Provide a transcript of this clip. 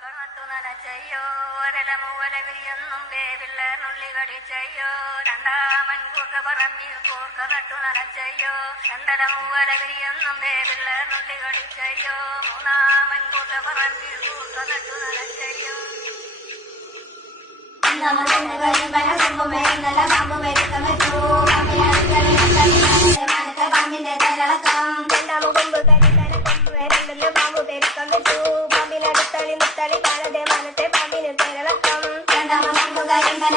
കണത്തു നനച്ചയ്യോ ഒരലമൂവല വിരിയൊന്നും വേവിള്ളനുള്ളി കടിച്ചയ്യോ രണ്ടാമൻ കൂർക്ക പറമ്പിൽ കൂർക്ക നട്ടു നനച്ചയ്യോ രണ്ടലമൂവല വിരിയൊന്നും വേവിള്ളനുള്ളി കടിച്ചയ്യോ മൂന്നാമൻ കൂർക്ക പറമ്പിൽ കൂർക്ക നട്ടു നനച്ചയ്യോ പാമ്പിന്റെ തലളക്കം രണ്ടാമ കൊമ്പ് കരിത്തലക്കൊമ്പ് പാമ്പ് പെരുക്കം വെച്ചു പാമ്പിനടുത്തളി മുത്തളി കാണതെ മനത്തെ പാമ്പിന് തലളക്കം രണ്ടാമ കൊമ്പ് കരിമ്പന